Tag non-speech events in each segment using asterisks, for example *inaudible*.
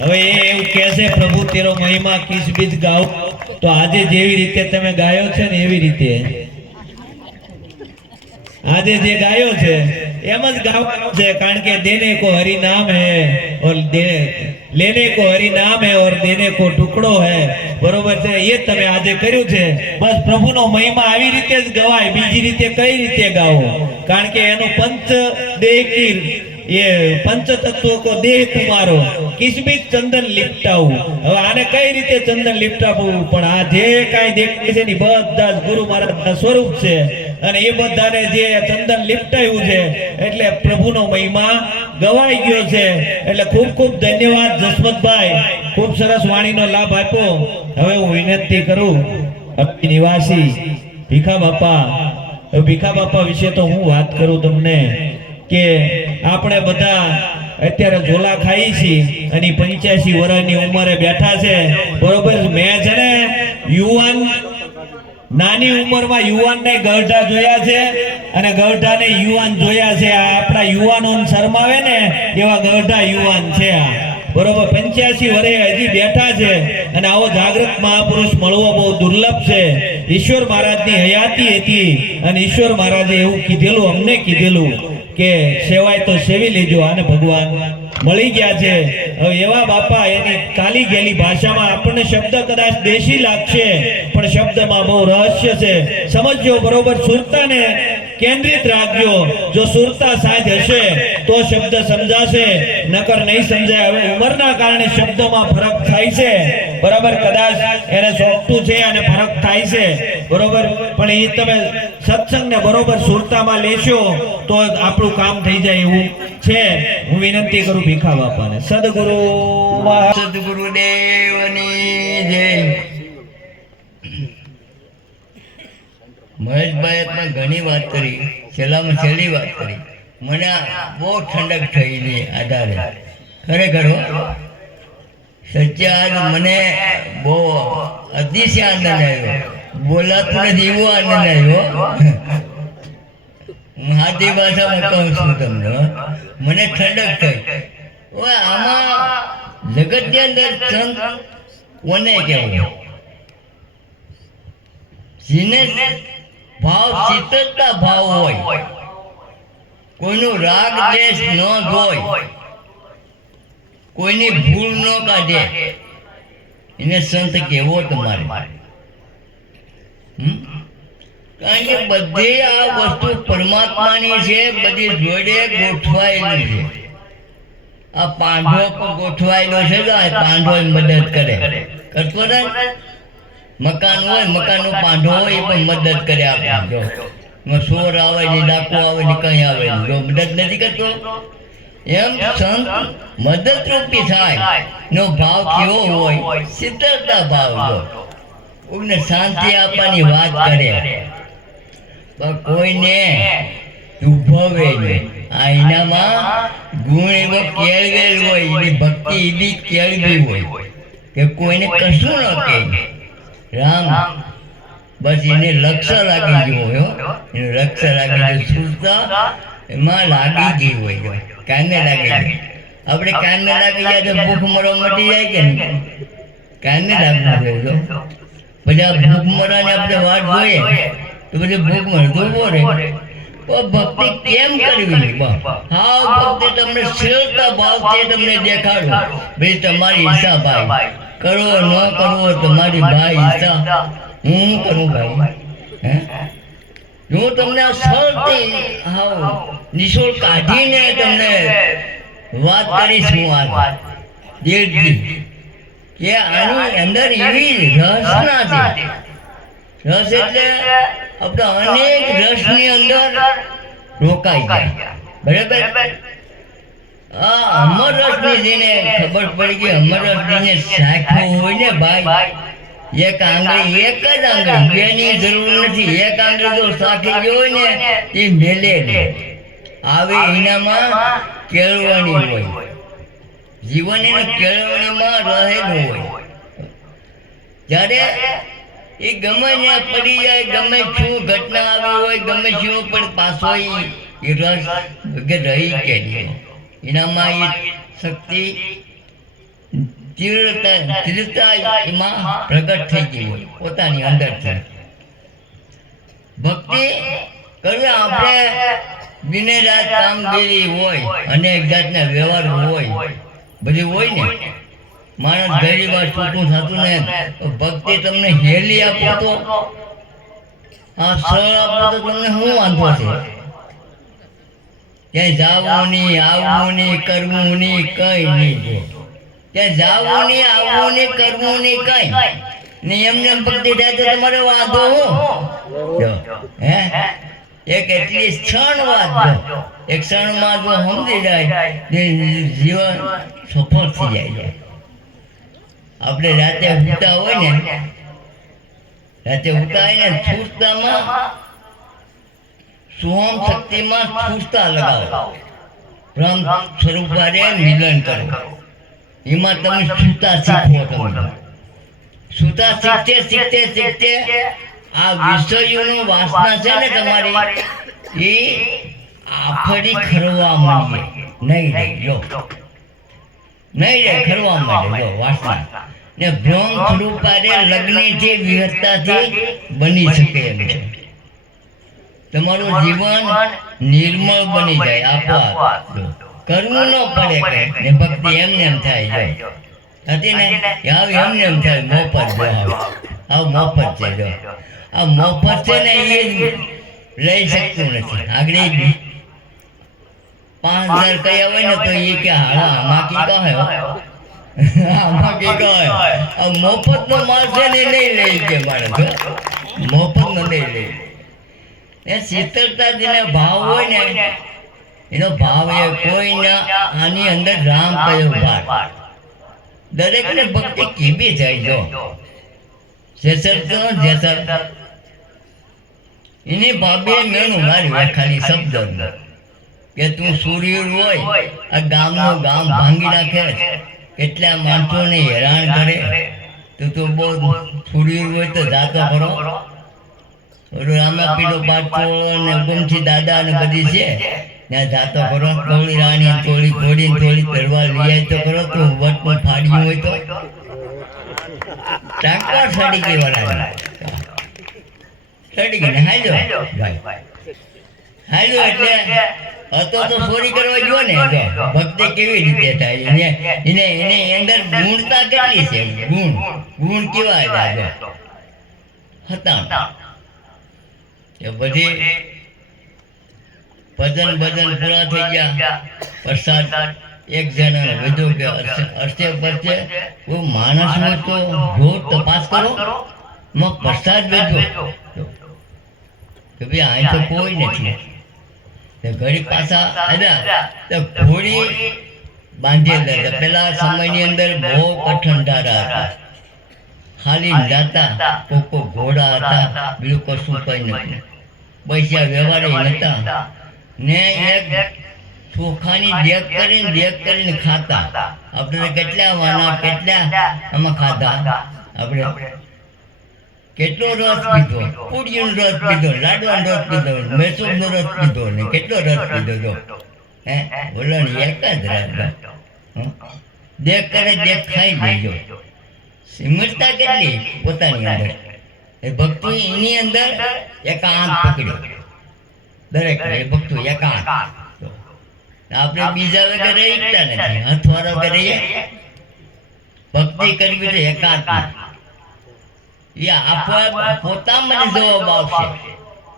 હવે એવું કહે છે, પ્રભુ તેરો મહિમા કિસ બીજ તો આજે જેવી રીતે તમે ગાયો છે ને એવી રીતે. આજે જે ગાયો છે, એમ જ ગાવાનું છે, કારણ કે દેને કો હરિ નામ હે ઓર દેને, લેને કો હરિ નામ હે ઓર દેને કો ટુકડો હે. બરોબર છે? એ તમે આજે કર્યું છે. બસ પ્રભુનો મહિમા આવી રીતે જ ગવાય. બીજી રીતે કઈ રીતે ગાવો? કારણ કે એનો પંચ દેહ ये પંચતત્વો કો દેહ તુમારો કિસ્મિત ચંદન લિપટાવું હવે આને કઈ રીતે ચંદન લિપટાવું પણ આ જે કાંઈ દેખાય છે ને બધા જ ગુરુ મહારાજના સ્વરૂપ છે અને એ બધાને જે ચંદન લિપટાયું છે એટલે પ્રભુનો મહિમા ગવાઈ ગયો છે એટલે ખૂબ ખૂબ ધન્યવાદ જસવંતભાઈ ખૂબ સરસ વાણીનો લાભ આપ્યો। હવે હું વિનંતી કરું નિવાસી ભીખા બાપા ભીખા બાપા વિશે તો હું વાત કરું તમને. કે આપણે બધા અત્યારે ઝોલા ખાઈ છીએ અને પંચ્યાસી વર્ષની ઉંમરે બેઠા છે. બરોબર, મેં છે ને યુવાન, નાની ઉંમરમાં યુવાનને ગરઢા જોયા છે અને ગરઢાને યુવાન જોયા છે. આ આપણા યુવાનો શરમાવે ને એવા ગરઢા યુવાન છે આ. બરોબર, પંચ્યાસી વર્ષે હજી બેઠા છે અને આવો જાગૃત મહાપુરુષ મળવો બહુ દુર્લભ છે. ઈશ્વર મહારાજની હયાતી હતી અને ઈશ્વર મહારાજે એવું કીધેલું, અમને કીધેલું કે સેવાય તો સેવી લેજો, આને ભગવાન. મળી ગયા છે. હવે એવા બાપા એની કાલી ગયેલી ભાષામાં આપણને શબ્દ કદાચ દેશી લાગશે, પણ શબ્દમાં બહુ રહસ્ય છે. સમજજો, બરોબર? સુરતાને કેન્દ્રિત રાખજો. જો સુરતા સાજ હશે, તો શબ્દ સમજાશે. નકર નહીં સમજાય. હવે ઉંમરના કારણે શબ્દોમાં ફરક થાય છે. બરાબર, કદાચ એને સોંપતું છે અને ફરક થાય છે, બરોબર? પણ એ તમે સત્સંગને બરોબર સુરતામાં લેશો તો આપણું કામ થઈ જાય એવું છે. હું વિનંતી કરું ભીખા બાપાને. સદગુરુ સદગુરુદેવની જય. મહેશભાઈ પણ ઘણી વાત કરી, છેલ્લામાં છેલ્લી વાત કરી. મને બહુ ઠંડક થઈ આધારે. ખરેખર. સચ્ચે મને બહુ અતિશય આનંદ આવ્યો. બોલાતું નથી, એવો આનંદ આવ્યો. હાથી ભાષામાં કહું છું તમને મને ઠંડક થઈ. હવે આમાં જગતની અંદર સંત કોને કહેવું જેને ભાવ શીતળતા ભાવ હોય. કોઈનું રાગ, દ્વેષ ન હોય. કોઈની ભૂલ ન કાઢે. એને સંત કેવો તમારે. કારણ કે બધી આ વસ્તુ પરમાત્માની છે, બધી જોડે ગોઠવાયેલી છે. આ પાંડવો ગોઠવાયેલો છે તો આ પાંડવો મદદ કરે. કરતો ને? મકાન હોય, મકાનનો પાંડવો હોય એ પણ મદદ કરે આપણે જો સોર આવે ને ડાકુ આવે ને કઈ આવે ને જો મદદ નથી કરતો. એમ સંત મદદરૂપી થાય. નો ભાવ કેવો હોય શીતળતા ભાવ હોય. કોઈને શાંતિ આપવાની વાત કરે. પણ કોઈને ઉભવે નહીં. આ એનામાં ગુણ એવો કેળવેલ હોય એની ભક્તિ એવી કેળવી હોય કે કોઈને કશું ન કહે. રામ. બસ એને લક્ષ્ય લાગી ગયું હોય એનું લક્ષ્ય લાગી ગયું. સુરતા એમાં લાગી ગયું હોય. કાને લાગે આપણે કાનને લાગી જાય તો ભૂખ મરો મટી જાય કે નહીં? કાને લાગવું જોઈએ તો. પછી આ ભૂખ મરાને આપણે વાત જોઈએ. તો પછી ભૂખ મળતો બોરે ભક્તિ કેમ કરવી? હા ભક્તિ તમને શ્રેષ્ઠ ભાવથી તમને દેખાડો. ભાઈ તમારી ઈચ્છા ભાઈ. કરો ન કરવો તમારી ભાઈ ઈચ્છા. હું કરું ભાઈ? હે હું તમને સરળથી હાવ કાઢીને તમને વાત કરીશ હું આજ. દેવજી કે આની અંદર એવી રસના છે રસ એટલે આપણે અનેક રસની અંદર રોકાઈ જાય બરાબર? આ અમર રસની જેને ખબર પડી કે અમર રસની શાખ્યો હોય ને ભાઈ એક આંગળી એક જ આંગળી. બેની જરૂર નથી. એક આંગળી જો સાથી ગયો ને એ મેલે આવે એનામાં કેળવણી હોય. જીવન એને કેળવણીમાં રહેલું હોય. જ્યારે એ ગમે ત્યાં પડી જાય ગમે શું ઘટના આવી હોય ગમે શું પણ પાછો એ રસ રહી કે એનામાં એ શક્તિ તીવ્રતા એમાં પ્રગટ થઈ ગઈ પોતાની અંદરથી. ભક્તિ કરવી આપણે દિને રાત કામગીરી હોય, અનેક જાતના વ્યવહાર હોય, બધી હોય ને. માણસ ગરીબ છૂટું થતું ને, તો ભક્તિ તમને હેલી આપો તો, આ સરળ આપો તો તમને શું વાંધો છે? ક્યાંય જાવું નહીં, આવવું નહીં, કરવું નહીં, કંઈ નહીં. જો ત્યાં જાવું નહીં આવવું નહીં કરવું નહીં કઈ. ને એમને એમ ભક્તિ થાય તો તમારે વાંધો હું. હે. એક એટલી ક્ષણ વાત એક ક્ષણમાં જો સમજી જાય જીવન સફળ થઈ જાય છે. આપણે રાતે ઉતા હોય ને રાતે ઉતા હોય ને છૂટતામાં સોમ શક્તિમાં છૂટતા લગાવો. બ્રહ્મ સ્વરૂપ મિલન કરો. એમાં તમે છૂટા શીખો તમે. છૂટા શીખતે શીખતે શીખતે આ વિષયોનો વાસના છે ને તમારી? એ આફડી ખરવા માંડીએ. નહીં રહી જો. નહીં રે ખરવા માંડે જો વાસના. ને ભ્રમ સ્વરૂપારે લગ્નથી વિહરતાથી બની શકે એમ છે. તમારું જીવન નિર્મળ બની જાય આપોઆપ. કરવું ન પડે ને ભક્તિ એમને એમ થાય જો હતી ને? આવ એમને એમ થાય મોફત જો આવ. મોફત છે જો આ મોફત છે ને એ લઈ શકતું નથી. આગળ પાંચ હજાર કયા હોય ને તો એ કે હાડા *laughs* આમાં કી કહે આમાં કી કહે? આ મફત નો માલ છે ને નહીં લઈ કે મારે જો મફત નો નહીં લઈ એ શીતળતા જેને ભાવ હોય ને એનો ભાવ એ કોઈને આની અંદર રામ કયો ભાર દરેકને ભક્તિ કેવી જાય જો? એની બાબે મેનું મારી ખાલી શબ્દ કે તું સૂર્ય હોય, આ ગામનો ગામ ભાંગી નાખે કેટલા માણસોને હેરાન કરે. તો તું બહુ સૂર્ય હોય તો જાતો કરો ઓલો રામાપીરો પાટો ને ગોમથી દાદા ને બધી છે. ત્યાં જાતો કરો તોળી રાણી તોળી ઘોડી તોળી તલવાર લઈ તો કરો તો વટનું ફાડ્યું હોય તો. ટાંકા સડી ગઈ વરાળ સડી ગઈ ને હાલ્યો? એટલે હતો તો ચોરી કરવા ગયો ને જો ભક્તિ કેવી રીતે થાય? એને એને એને અંદર ગુણતા કેટલી છે? ગુણ. ગુણ. કેવા આવ્યા હતા. એ બધી ભજન ભજન પૂરા થઈ ગયા. પ્રસાદ એક જણા વધુ કે અરસે- પરચે કોઈ માણસ હોય તો જો તપાસ કરો. માં પ્રસાદ વેચો. કે ભાઈ અહીં તો કોઈ નથી. ઘડી પાછા આવ્યા તો ઘોડી બાંધી હતા. પેલા સમયની અંદર બહુ કઠણ ધારા હતા. ખાલી જાતા કોકો ઘોડા હતા બીજું કશું કઈ નથી. પૈસા વ્યવહારે નતા. ને એક ચોખાની દેખ કરીને દેખ કરીને ખાતા. આપણે કેટલા વાના કેટલા આમાં ખાધા? આપણે કેટલો રસ પીધો? પૂડીનો રસ પીધો? લાડવાનો રસ પીધો? મેસૂરનો રસ પીધો ને કેટલો રસ પીધો? તો? હે? બોલો ને એક જ રસ દેખ કરે દેખ ખાઈ લેજો સિમરતા કેટલી? પોતાની અંદર. એ ભક્તિ એની અંદર એકાંત પકડ્યો. દરેક એ ભક્તો એકાંત આપણે બીજા વગર એકતા નથી. હથવારો કરીએ. ભક્તિ કરવી તો એકાંત એ આપવા પોતામાં મને જવાબ આવશે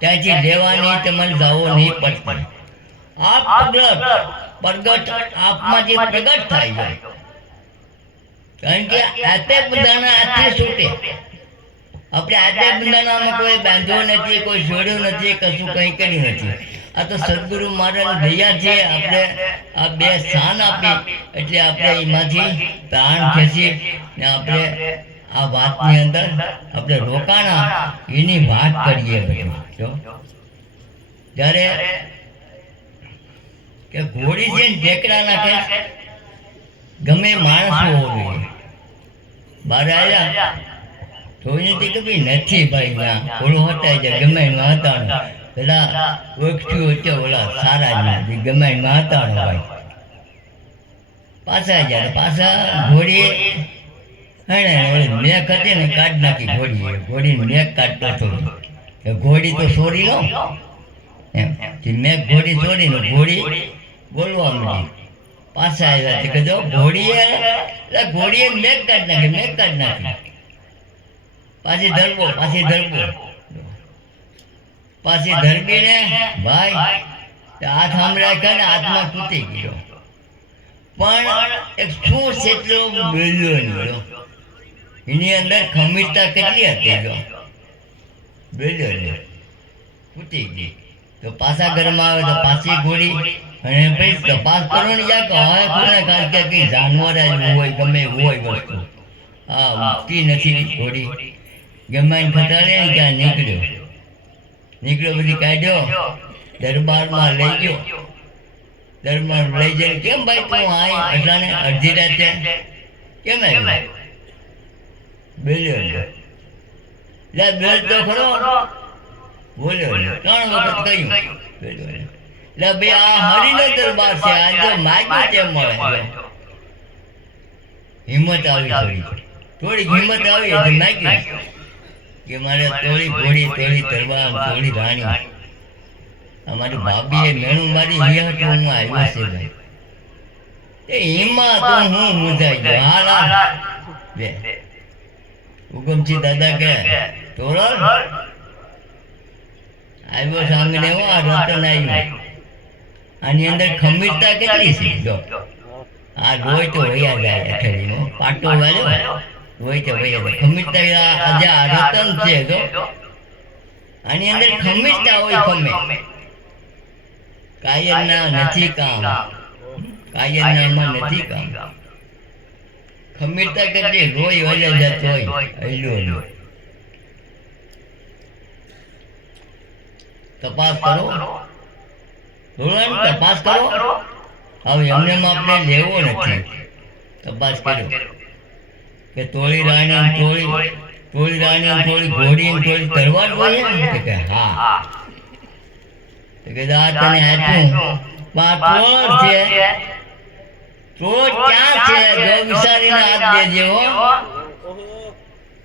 ત્યાંથી લેવાની તમારે જવો નહીં પડતી. આપ પ્રગટ. પ્રગટ આપમાં જે પ્રગટ થાય છે. કારણ કે આતે બધાના હાથે છૂટે આપણે આતે બધાનામાં કોઈ બાંધ્યો નથી કોઈ જોડ્યો નથી કશું કંઈ કર્યું નથી. આ તો સદગુરુ મહારાજ ભૈયા છે આપણે આ બે સ્થાન આપી એટલે આપણે એમાંથી પ્રાણ ખેંચી ને આપણે આ વાતની અંદર આપણે રોકાણા એની વાત કરીએ બધું. જ્યારે કે ઘોડી છે ને ઢેકડા નાખે ગમે માણસ હોવો જોઈએ. બહાર આવ્યા જોઈ નથી કે ભાઈ નથી ભાઈ ત્યાં ઘોડો હટાઈ જાય ગમે એમાં હતા પેલા ઓળખ્યું હતો ઓલા સારા જ નથી ગમે એમાં હતા ભાઈ પાછા ગયા પાછા ઘોડી એને ઓલી મેક હતી ને કાઢ નાખી ઘોડી ઘોડીને મેક કાઢતો હતો ઘોડી તો છોડી લો. એમ. મેક ઘોડી છોડીને ઘોડી બોલવા માંડી. પાછા આવ્યા છે. કે જો ઘોડીએ ઘોડીએ મેક કાઢ નાખી, મેક કાઢ નાખી. પાછી ધરબો પાછી ધરબો પાછી ધરબીને ભાઈ, હાથ આમ રાખ્યા હાથમાં કૂતી ગયો. પણ એક શું છેટલો બેલ્યો નીકળ્યો એની અંદર ખમીરતા કેટલી હતી જો બેલ્યો કૂતી ગઈ. તો પાછા ઘરમાં આવે તો પાછી ગોળી અને પછી તપાસ કરો ને યાર હવે કોને કારણ કે કઈ જાનવર જ હોય, ગમે હોય વસ્તુ. હા, ઉગતી નથી થોડી ગમે એને ખટાડે ને ત્યાં નીકળ્યો. નીકળ્યો બધી કાઢ્યો. દરબારમાં લઈ ગયો. દરબાર લઈ જઈને કેમ ભાઈ તું આય? અટાણે અડધી રાતે કેમ આવ્યો? બેલ્યો લે. બેલ તો ખરો. બોલ્યો ત્રણ વખત કહ્યું. બેલ્યો ને બે આ હરિનો દરબાર છે આ જો માગ્યું તેમ મળે. હિંમત આવી થોડી થોડી હિંમત આવી એટલે માગ્યું કે મારે તોડી ઘોડી તોડી તલવાર તોડી રાણી. અમારી ભાભીએ મેણું મારી હિયા હું આવ્યો છે ભાઈ. તે હું મૂંઝાઈ ગયો. હાલ હાલ બે. હુકમજી દાદા કે તોરલ આવ્યો સાંગને હો આ રતન આવ્યું. આની અંદર ખમીરતા કેટલી છે? જો. આ ગોય તો વૈયા જાય અઠડીનો પાટો વાળ્યો ગોય તો વૈયા જાય. ખમીરતા આજે રતન છે, જો. આની અંદર ખમીરતા હોય ખમે કાયરના નથી કામ કાયરનામાં નથી કામ ખમીરતા કેટલી? લોહી વયા જતો હોય. અયલો તપાસ કરો. ધોરણ તપાસ કરો. હવે એમને આપણે લેવો નથી. તપાસ કર્યો કે તોળી રાણી તોળી તોળી રાણી તોળી ઘોડી તોળી તરવાર હોય ને કે હા. તો કે આ તને આપ્યું. પાટોળ છે. તો ક્યાં છે. જો વિચારીને હાથ દેજે હો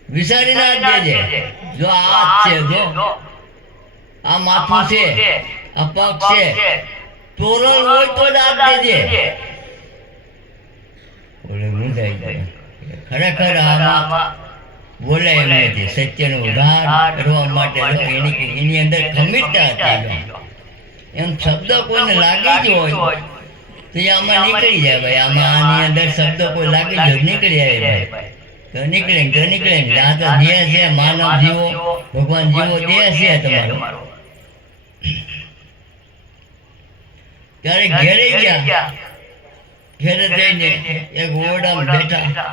વિચારીને હાથ દેજે જો. આજ હાથ છે જો. આ માથું છે. આ પગ છે. તોરણ હોય તો જ દેજે બોલે મુંજાઈ જાય ખરેખર આમાં બોલે એમ નથી. સત્યનો ઉદ્ધાર કરવા માટે એની એની અંદર ખમીટતા હતી એમ શબ્દ કોઈને લાગી જ હોય. તો એ આમાં નીકળી જાય ભાઈ. આમાં આની અંદર શબ્દ કોઈ લાગી ગયો નીકળી જાય ભાઈ. તો નીકળે તો નીકળે આ તો દેહ છે માનવ જીવો ભગવાન જીવો દેહ છે તમારો. ત્યારે ઘેરે ગયા ઘેરે જઈને એક ઓરડામાં બેઠા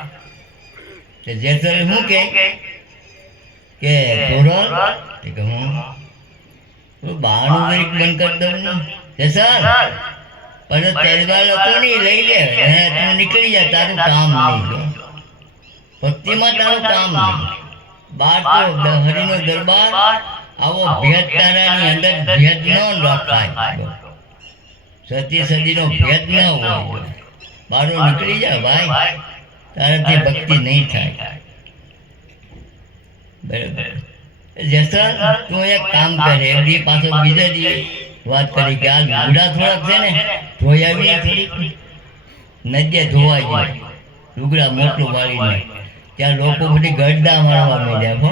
તે જેસલ શું કે કે ધોરણ તે કે હું હું બહારનું જરીક બંધ કરી દઉં ને જેસલ પછી તલવાર હતો ને ઈ લઈ લે હે તું નીકળી જા તારું કામ નહીં જો ભક્તિમાં તારું કામ નહીં બાર તો દ- હરિનો દરબાર આવો ભેદ તારાની અંદર ભેદ ન લખાય. સતી સદીનો ભેદ ન હોય. બારો નીકળી જા ભાઈ. તારાથી ભક્તિ નહીં થાય. બરાબર. જસર તું એક કામ કરે એક દી પાછો બીજા દી વાત કરી કે આ ગુડા થોડાક છે ને? ધોયા આવી થોડીક? નદીએ ધોવાઈ જાય લુગડા મોટું વાળીને. ત્યાં લોકો બધી ગરડા મારવા મળ્યા હો.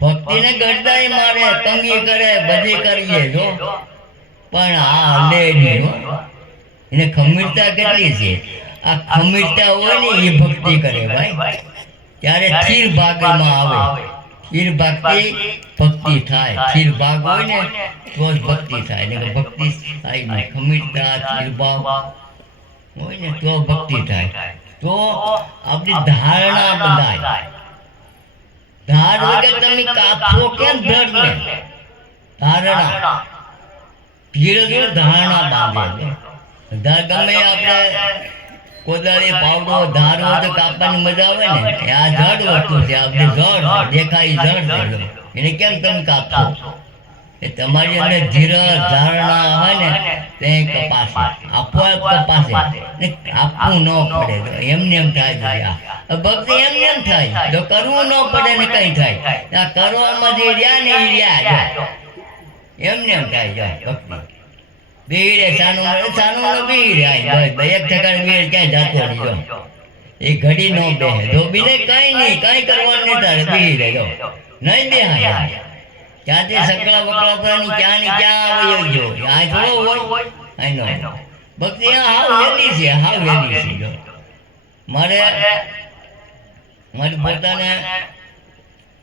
ભક્તિને ગરદાય મારે, તંગી કરે, બધી કરીએ, જો. પણ આ હલે નહીં એને ખમીરતા કેટલી છે? આ ખમીરતા હોય ને, એ ભક્તિ કરે, ભાઈ. ત્યારે થીર ભાગમાં આવે. થીર ભાગતી ભક્તિ થાય. થીર ભાગ હોય ને, તો જ ભક્તિ થાય. એટલે ભક્તિ થાય ને ખમીરતા થીર ભાગ હોય ને, તો ભક્તિ થાય. તો આપણી ધારણા બદલાય. ધાર વગર તમે કાપશો કેમ ધરને ધારણા. ધીરે ધીરે ધારણા બાંધે. ધાર ગમે આપણે કોદાળી પાવડો ધાર તો કાપવાની મજા આવે ને? આ જડ વસ્તુ છે આપણે જડ દેખાય જડ એને કેમ તમે કાપશો એ તમારી અંદર ધીરજ ધારણા હોય ને તે કપાસે. આપોઆપ કપાસે. ને આપવું ન પડે. તો એમને એમ થાય છે ભક્તિ એમને એમ થાય. જો કરવું ન પડે ને કઈ થાય. આ કરવામાં જે રહ્યા ને એ રહ્યા. એમને એમ થાય જાય ભક્તિ. બીડે સાનું સાનું બીડે આય. એક ઠેકાણે બીડ ક્યાંય જાતો નહીં એ ઘડી નો બેહે. જો બીને કઈ નહીં. કઈ કરવાનું નહીં તારે. બીડે જો. નહીં બેહાય. ત્યાંથી સકળા બકળા થવાની ક્યાં ને ક્યાં આવી જો. આ થોડો હોય. આઈ નો ભક્તિ હાવ વેલી છે હાવ વેલી છે જો. મારે મારે પોતાને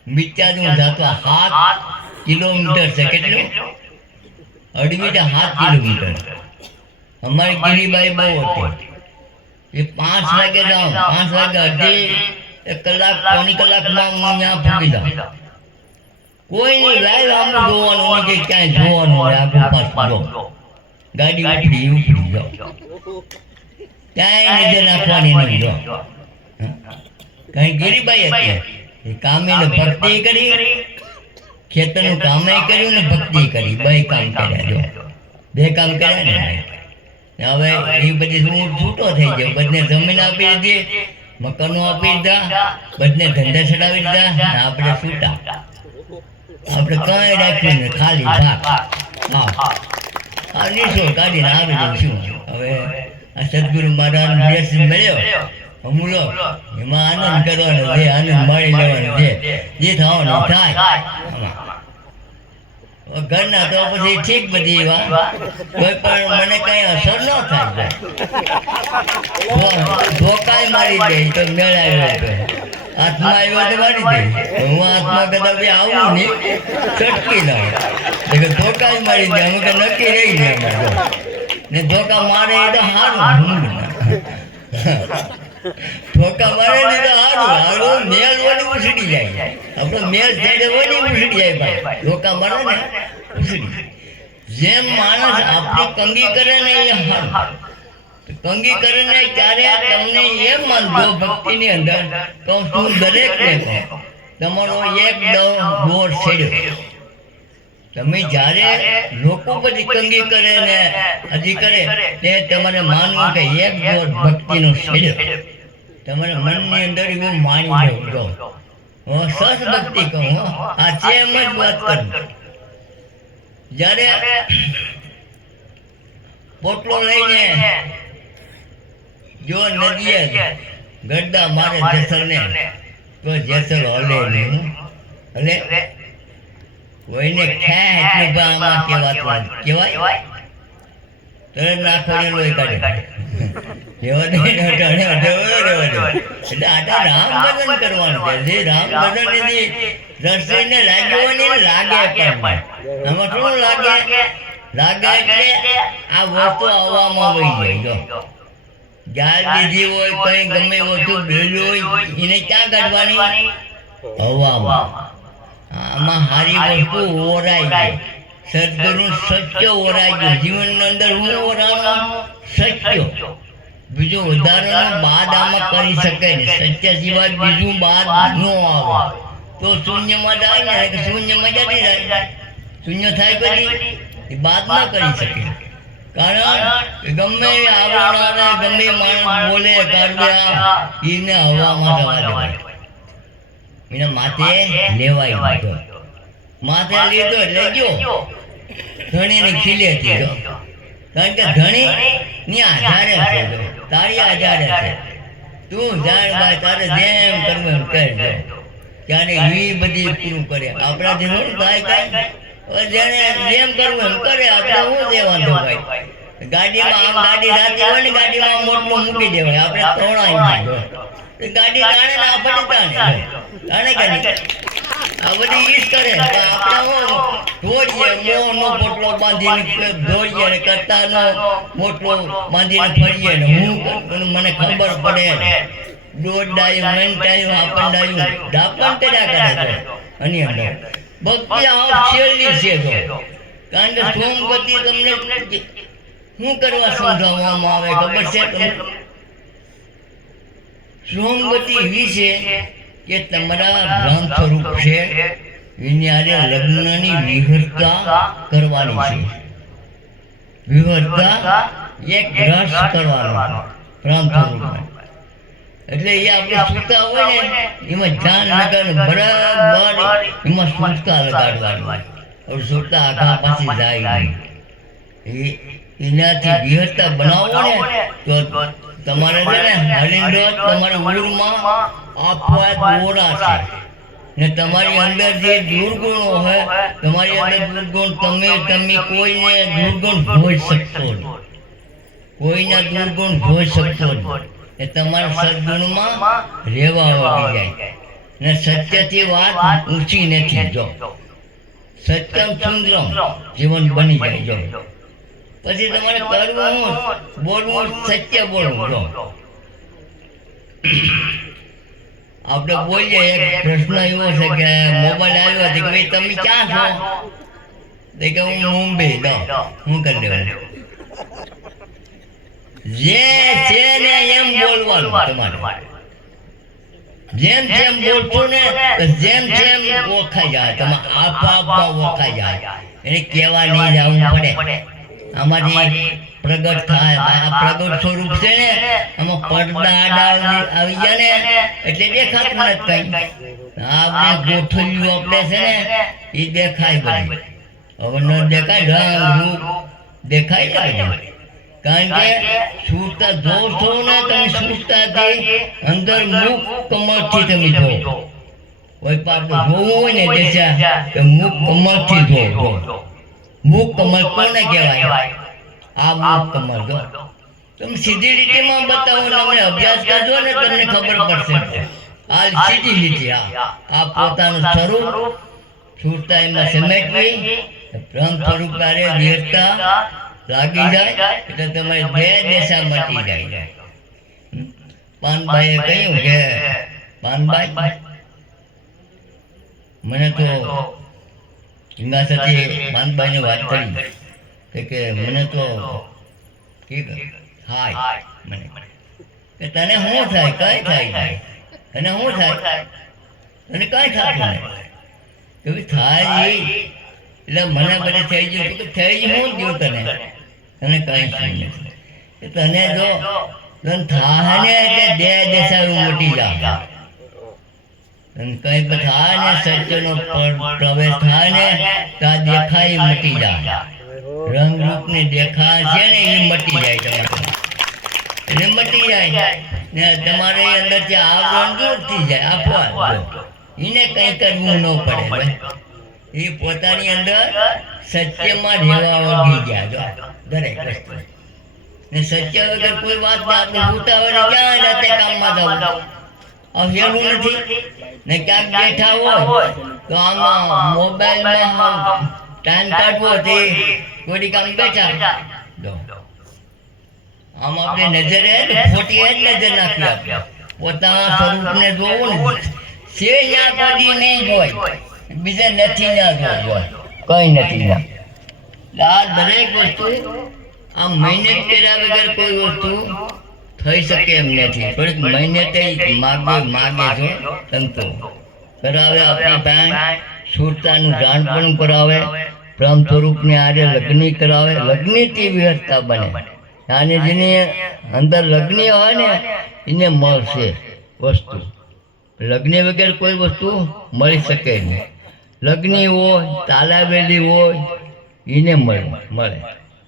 મિત્યાનું જાતો સાત કિલોમીટર છે. કેટલું? અડવી તો સાત કિલોમીટર. અમારી ગીરીબાઈ બહુ હતી. એ પાંચ વાગે જાઉં પાંચ વાગે અડધી એક કલાક પોણી કલાકમાં હું અહીંયા પૂગી જાઉં કોઈ નહીં લાઈવ આપણે જોવાનું કે ક્યાંય જોવાનું. હોય આપણે પાસ જો ગાડી ઉઠી ઉઠી જાઓ ક્યાંય નજર નાખવાની નહીં જો. કઈ ગીરીબાઈ હતી કામે ને ભક્તિ કરી. ખેતરનું કામે કર્યું ને ભક્તિ કરી. બે કામ કર્યા જો. બે કામ કર્યા ને ને હવે એ બધી હું છૂટો થઈ ગયો. બધને જમીન આપી દીધી મકાનો આપી દીધા બધને ધંધા ચડાવી દીધા આપણે છૂટા. આપણે કઈ રાખ્યું ને ખાલી ભાગ હા. આ કાઢીને આવી દઉં છું હવે આ સદગુરુ મહારાજ બ્લેસ મળ્યો. અમૂલો એમાં આનંદ કરવાનો છે આનંદ માણી લેવાનો છે. જે થવાનો થાય. ઘરના તો પછી ઠીક બધી વાત કોઈ પણ મને કઈ અસર ન થાય. *laughs* ધોકાઈ મારી દે તો મેળાવ્યો તો એવા તો મારી દે હું આત્મા કદાચ આવું ને ચટકી લઉં એટલે જ મારી દે. હું કે નક્કી રહી ને ને ધોકા મારે એ તો સારું ધોકા મારે ને તો સારું હારું મેલ વળી ઉછડી જાય. આપણો મેલ જાય વળી ઉછડી જાય ભાઈ. ધોકા મારે ને ઉછડી જેમ માણસ આપણી કંગી કરે ને એ સારું કંગી કરે ને ત્યારે તમને એમ માનજો ભક્તિની અંદર તો છું, દરેકને કહું તમારો એક દોર છેડ્યો. તમે જ્યારે લોકો બધી તંગી કરે ને હજી કરે, તે તમારે માનવું કે એક દોર ભક્તિનો છેડ્યો. તમારે મનની અંદર એવું માની લો હું સસ ભક્તિ કહું. આ છે એમ જ વાત કરું. જ્યારે પોટલો લઈને જો નદીએ ગડ્ડા મારે જેસરને તો જેસર હલે નહીં હલે? કોઈને ખ્યા એટલે પણ આમાં કહેવાતું. કહેવાય કાઢે. દે ને. એટલે આટા રામ ભજન કરવાનું છે. જે રામ ભજન એની રસોઈને લાગ્યો લાગે પણ. આમાં શું લાગે. લાગે એટલે આ વસ્તુ હવામાં વહી જાય. જો. ગાળ દીધી હોય કઈ ગમે ઓછું ભેલું હોય એને ક્યાં કાઢવાની હવામાં. આમાં હારી વસ્તુ ઓરાઈ જાય સદગુરુ સત્ય ઓરાઈ ગયું જીવનની અંદર હું ઓરાણો? સત્ય. બીજું ઉદાહરણ બાદ આમાં કરી શકે ને. સત્ય સિવાય બીજું બાદ ન આવે. તો શૂન્યમાં જાય ને શૂન્યમાં જતી જાય. શૂન્ય થાય એ બાદ ન કરી શકે. કારણ ગમે એ ગમે માણસ બોલે કાઢવે એને હવામાં જવા દેવાય. એને માથે લેવાય દીધો માથે લીધો એટલે ગયો. ધણીની ખીલે હતી કારણ કે ધણી ની આધારે છે તારી આધારે છે. તું જાણ ભાઈ તારે જેમ કરવું એમ કરજો ત્યારે એ બધી પૂરું કરે. આપણાથી શું થાય કાંઈ? જેને જેમ કરવું એમ કરે આપણે શું દેવાનું ભાઈ? ગાડીમાં આમ ગાડી રાતે હોય ને ગાડીમાં મોટલું મૂકી દેવાય. આપણે તોડાઈ ગાડી તાણે ને આપણે તાણે તાણે. કે નહીં? આ બધી ઈજ કરે. આપણે હું દોડીએ મોંનો પોટલો બાંધીને ધોઈએ ને કરતાનો મોટલો બાંધીને ફરીએ ને હું મને ખબર પડે. દોડાયું આપણ ડાયું ડાપણ કર્યા કરે છે અને અંદર. ભક્તિ આ છેલ્લી છે તો કારણ કે સોમગતિ તમને શું કરવા સમજાવવામાં આવે? ખબર છે તમને? સોમગતિ એવી છે કે તમારા ભ્રમ સ્વરૂપ છે એની હારે લગ્નની વિહરતા કરવાની છે. વિહરતા એક રસ કરવાનો ભ્રમ સ્વરૂપમાં. એટલે એ આપણે સૂતા હોય ને એમાં જાન લગાડવાનું બરાબર એમાં સૂતા લગાડવાનું. હવે સૂતા આખા પાછી જાય એ એનાથી વિહરતા બનાવો ને તો તમારે છે ને હરિન્દ્ર તમારા ઉરમાં આપવા દોરા છે. ને તમારી અંદર જે દુર્ગુણો હોય તમારી અંદર દુર્ગુણ તમે તમે કોઈને દુર્ગુણ જોઈ શકશો નહીં. કોઈના દુર્ગુણ જોઈ શકશો નહીં. એ તમારા સદગુણમાં રહેવા આવી જાય. ને સત્યથી વાત ઊંચી નથી જો. સત્યમ સુંદરમ જીવન બની જાય જો. પછી તમારે કરવું શું? બોલવું સત્ય બોલવું જો. આપણે બોલીએ, એક પ્રશ્ન એવો છે કે મોબાઈલ આવ્યો હતો કે ભાઈ તમે ક્યાં છો? કે હું મુંબઈ જાઉં હું કરી દેવાનું જે છે ને એમ બોલવાનું તમારે. જેમ જેમ બોલશો ને જેમ જેમ ઓળખાઈ જાય તમે આપોઆપ ઓળખાઈ જાય. એને કહેવા નહીં જવું પડે. આમાંથી પ્રગટ થાય આ પ્રગટ સ્વરૂપ છે ને આમાં પડદા આડા આવી- ગયા ને એટલે દેખાતું નથી કઈ. આપણે ગોઠવ્યું આપણે છે ને એ દેખાય બધી. હવે ન દેખાય રંગ રૂપ દેખાય બધું. કારણ કે છૂટતા જો છો ને તમે સુરતાથી અંદર મુખ કમરથી તમે જો કોઈ પાપ જોવું હોય ને દેશા કે મુખ કમરથી જો મુખ કમર કોને કહેવાય? આ મુખ કમર જો તમે સીધી લીટીમાં બતાવો તમે અભ્યાસ કરજો ને તમને ખબર પડશે. આ સીધી લીટી આ આ પોતાનું સ્વરૂપ સુરતા એમાં સમેટવી ભ્રમ સ્વરૂપ તારે દેવતા લાગી જાય એટલે તમારી બે દિશા મટી જાય. પાનભાઈએ કહ્યું કે પાનભાઈ મને તો હિંગાસાથી પાનભાઈને વાત કરી. કે કે મને તો ઠીક થાય મને. કે તને શું થાય? કઈ થાય થાય? તને શું થાય? તને કઈ થાય થાય કે થાય એટલે મને બધે થઈ ગયું કે થઈ ગયું હું ગયું તને. તને કઈ તને જો તને થાય ને કે દે દેશા મોટી જા તને કઈ થાય ને સત્યનો પ્રવેશ થાય ને, તા દેખાય મટી જાય રંગ રૂપની દેખા છે ને, એ મટી જાય તમારે. એટલે મટી જાય ને તમારે અંદર અંદરથી આવરણ દૂર થઈ જાય આપવા એને કઈ કરવું ન પડે ભાઈ. એ પોતાની અંદર સત્યમાં રહેવા વગી ગયા. જો દરેક વસ્તુ. ને સત્ય વગર કોઈ વાત ના આપણે ઉતાવળે ક્યાં જાતે કામમાં જવું. અવહેલું નથી. ને ક્યાંક બેઠા હોય તો આમાં મોબાઈલમાં ટાઈમ કાઢવો તે કોઈ કામ બેઠા. આમ આપણે નજરે ખોટી જ નજર નાખી આપણે. પોતાના સ્વરૂપને જોવું ને. છે યાદ નહીં જોય બીજે નથી ના જોય કઈ નથી ના. આ દરેક વસ્તુ આ મહેનત કર્યા વગર કોઈ વસ્તુ થઈ શકે એમ નથી. થોડીક મહેનત માગે માગે છે તંતુ કરાવે આપણી પાસે સુરતાનું જાણપણ કરાવે, બ્રહ્મ સ્વરૂપને આરે લગ્ન કરાવે. લગ્નથી વ્યવસ્થા બને. અને અંદર લગ્ન હોય ને, એને મળશે વસ્તુ. લગ્ન વગર કોઈ વસ્તુ મળી શકે નહીં. લગ્ની હોય તાલાવેલી હોય એને મળે મળે.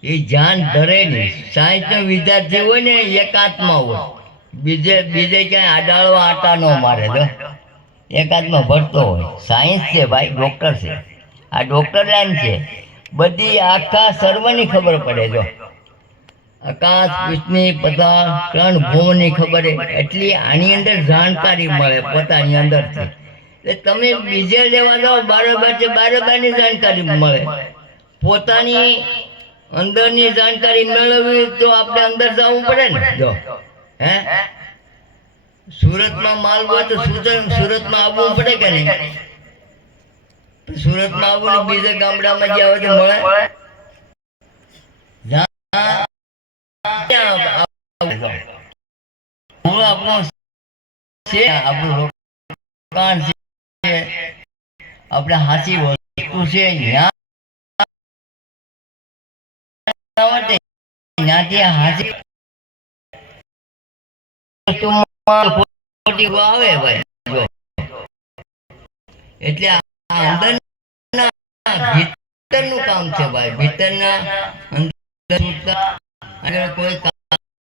એ જાન ધરે નહીં. સાયન્સનો વિદ્યાર્થી હોય ને, એકાત્મા હોય. બીજે બીજે ક્યાંય આડાળવા આટા ન મારે, જો. એકાત્મા ભરતો હોય. સાયન્સ છે ભાઈ, ડૉક્ટર છે. આ ડૉક્ટર લાઈન છે. બધી આખા સર્વની ખબર પડે, જો. આકાશ, પૃથ્વી પતા ત્રણ ભૂમની ખબર એટલી આની અંદર જાણકારી મળે, પોતાની અંદરથી. તમે બીજે લેવા જાઓ બારોબાર છે બારોબારની જાણકારી મળે. પોતાની અંદરની જાણકારી મેળવવી તો આપણે અંદર જવું પડે ને? જો. હે? સુરતમાં માલ હોય તો સુરત સુરતમાં આવવું પડે કે નહીં? સુરતમાં આવવું ને બીજા ગામડામાં જ્યાં હોય તો. મૂળ? આપણું છે, આપણું રોકાણ છે. આપણે સાચી વસ્તુ છે આવે એટલે આ ભીતરનું કામ છે ભાઈ. ભીતરના કોઈ